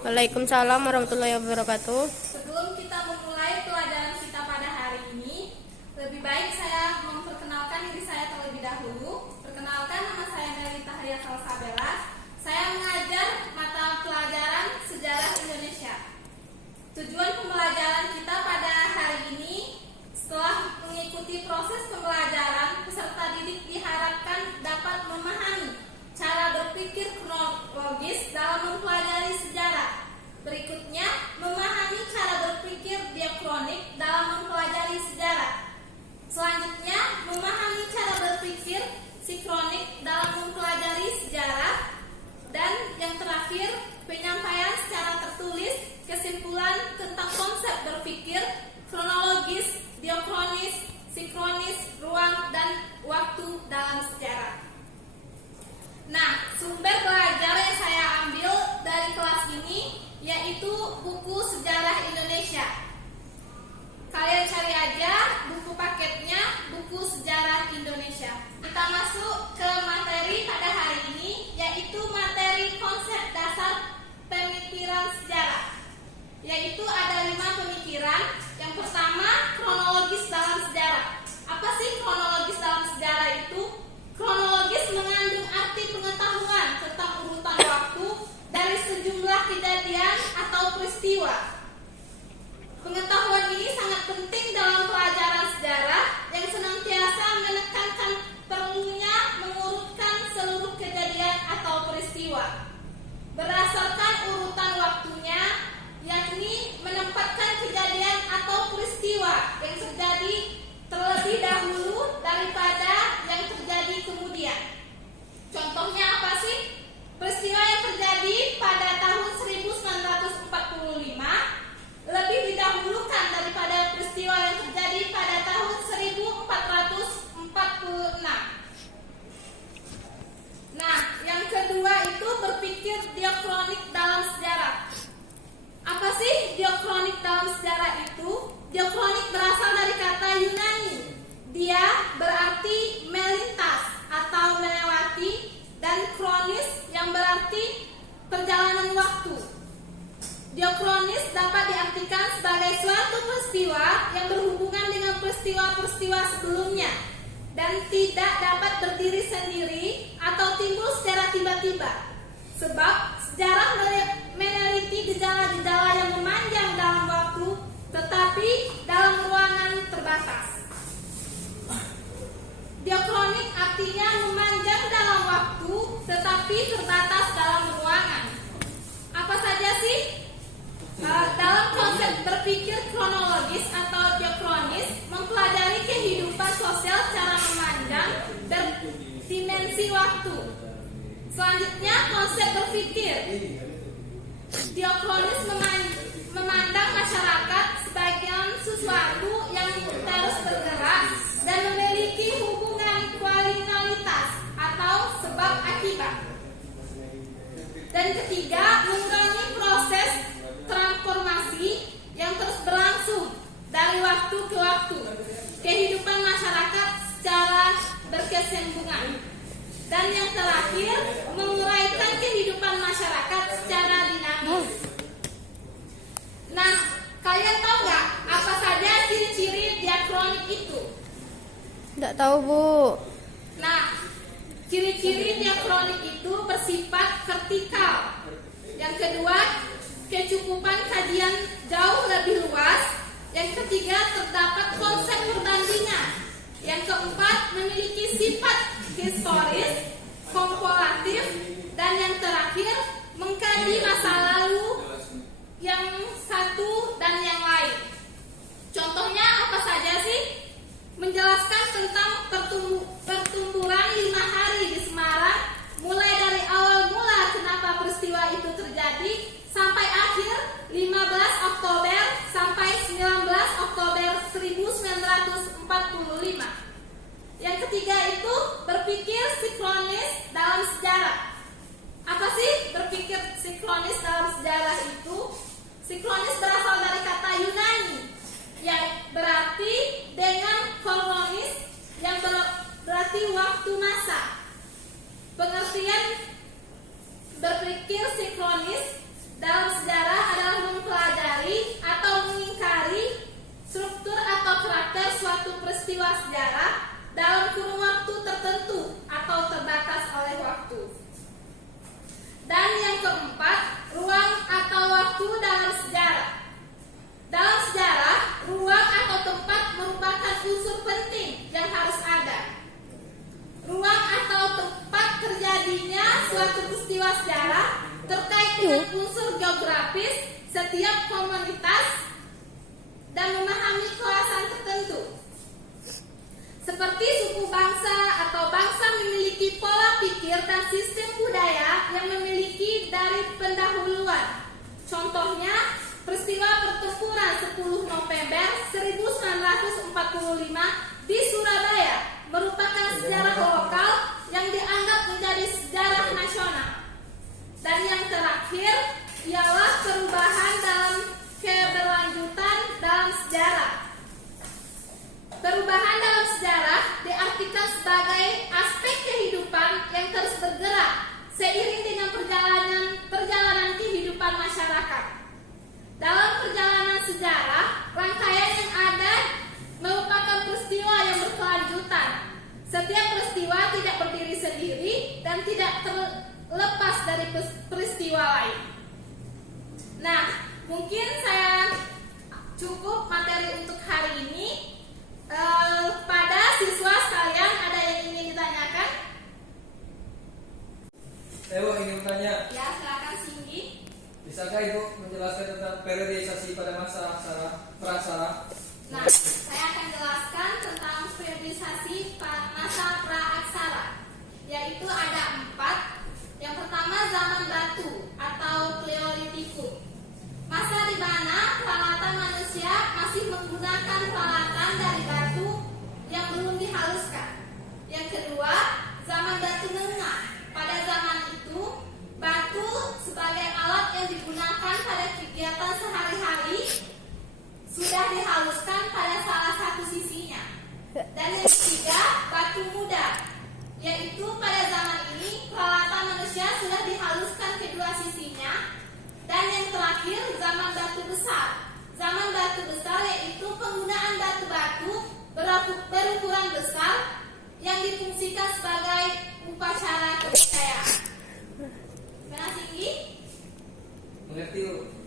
Waalaikumsalam warahmatullahi wabarakatuh. Sebelum kita memulai pelajaran kita pada hari ini, lebih baik saya memperkenalkan diri saya terlebih dahulu. Perkenalkan, nama saya Melita Haria Salsabela. Saya mengajar mata pelajaran Sejarah Indonesia. Tujuan pembelajaran kita pada hari ini, setelah mengikuti proses pembelajaran, peserta didik diharapkan dapat memahami cara berpikir kronologis dalam mempelajari sejarah. Berikutnya, memahami cara berpikir diakronik dalam mempelajari sejarah. Selanjutnya, memahami cara berpikir sinkronik dalam mempelajari sejarah. Dan yang terakhir, penyampaian secara tertulis kesimpulan tentang konsep berpikir kronologis, diakronis, sinkronis, ruang, dan waktu dalam sejarah. Nah, sumber belajar yang saya ambil dari kelas ini yaitu buku Sejarah Indonesia. Kalian cari aja buku paketnya, buku Sejarah Indonesia. Kita masuk ke materi pada hari ini, yaitu materi konsep dasar pemikiran sejarah. Yaitu ada 5 pemikiran. Yang pertama, kronologis dalam sejarah. Apa sih kronologis dalam sejarah itu? Kronologis mengandung arti pengetahuan tentang urutan waktu dari sejumlah kejadian atau peristiwa. Pengetahuan ini sangat penting dalam pelajaran sejarah yang senantiasa menekankan perlunya mengurutkan seluruh kejadian atau peristiwa berdasarkan urutan waktunya, yakni menempatkan kejadian atau peristiwa yang terjadi terlebih dahulu daripada yang terjadi kemudian. Contohnya apa sih? Peristiwa yang terjadi pada tahun 1945 lebih didahulukan daripada peristiwa yang terjadi pada tahun 1446. Nah, yang kedua itu berpikir diakronik dalam sejarah. Apa sih diakronik dalam sejarah itu? Diakronik berasal dari kata Yunani. Dia berarti melintas atau melewati, dan kronis yang berarti perjalanan waktu. Diakronis dapat diartikan sebagai suatu peristiwa yang berhubungan dengan peristiwa-peristiwa sebelumnya dan tidak dapat berdiri sendiri atau timbul secara tiba-tiba. Sebab sejarah meneliti gejala-gejala yang memanjang dalam waktu tetapi dalam ruangan terbatas. Diakronik artinya memanjang dalam waktu tetapi terbatas dalam ruangan. Apa saja sih? Dalam konsep berpikir kronologis atau diakronis mempelajari kehidupan sosial secara memanjang dan dimensi waktu. Selanjutnya, konsep berpikir diakronis memandang masyarakat sebagai sesuatu yang terus bergerak dan memiliki hubungan kualitas atau sebab akibat. Dan ketiga, mengurangi proses transformasi yang terus berlangsung dari waktu ke waktu kehidupan masyarakat secara berkesinambungan. Dan yang terakhir, menguraikan kehidupan masyarakat secara dinamis. Nah, kalian tahu nggak apa saja ciri-ciri diakronik itu? Tidak tahu, Bu. Nah, ciri-ciri diakronik itu bersifat vertikal. Yang kedua, kecukupan kajian jauh lebih luas. Yang ketiga, terdapat konsep perbandingan. Yang keempat, memiliki sifat historis, komparatif, dan yang terakhir, mengkaji masa lalu yang satu dan yang lain. Contohnya apa saja sih? Menjelaskan tentang pertumbuhan 5 hari di Semarang, mulai dari awal mula kenapa peristiwa itu terjadi sampai akhir 15 Oktober sampai 19 Oktober 1945. Yang ketiga itu berpikir sinkronis dalam sejarah. Apa sih berpikir sinkronis dalam sejarah itu? Sinkronis berasal dari kata Yunani yang berarti dengan kronis yang berarti waktu masa. Pengertian berpikir sinkronis dalam sejarah adalah mempelajari atau mengingkari struktur atau karakter suatu peristiwa sejarah dalam kurun waktu tertentu atau terbatas oleh waktu. Dan yang keempat, ruang atau waktu dalam sejarah. Dalam sejarah, ruang atau tempat merupakan unsur penting yang harus ada. Ruang atau tempat terjadinya suatu peristiwa sejarah terkait dengan unsur geografis setiap komunitas dan memahami kawasan tertentu. Seperti suku bangsa atau bangsa memiliki pola pikir dan sistem budaya yang memiliki dari pendahuluan. Contohnya, peristiwa pertempuran 10 November 1945 di Surabaya merupakan sejarah lokal yang dianggap menjadi sejarah nasional. Dan yang terakhir ialah perubahan dalam keberlanjutan dalam sejarah. Perubahan dalam sejarah diartikan sebagai aspek kehidupan yang terus bergerak seiring dengan perjalanan kehidupan masyarakat. Dalam perjalanan sejarah, rangkaian yang ada merupakan peristiwa yang berkelanjutan. Setiap peristiwa tidak berdiri sendiri dan tidak terlepas dari peristiwa lain. Nah, mungkin saya cukup materi untuk hari ini. Pada siswa sekalian, ada yang ingin ditanyakan? Ibu ingin bertanya. Ya, silakan Singgi. Bisakah Ibu menjelaskan tentang periodisasi pada masa praaksara? Nah, saya akan jelaskan tentang periodisasi masa praaksara, yaitu ada 4. Yang pertama, zaman batu atau Paleolitikum, masa di mana peralatan manusia masih menggunakan peralatan dari batu yang belum dihaluskan. Yang kedua, zaman batu nengah. Pada zaman itu, batu sebagai alat yang digunakan pada kegiatan sehari-hari sudah dihaluskan pada salah satu sisinya. Dan yang ketiga, batu muda, yaitu pada zaman ini peralatan manusia sudah dihaluskan kedua sisinya. Dan yang terakhir, zaman batu besar. Zaman batu besar yaitu penggunaan batu-batu berukuran besar yang difungsikan sebagai upacara kepercayaan. Mana Tinggi? Mengerti Bu?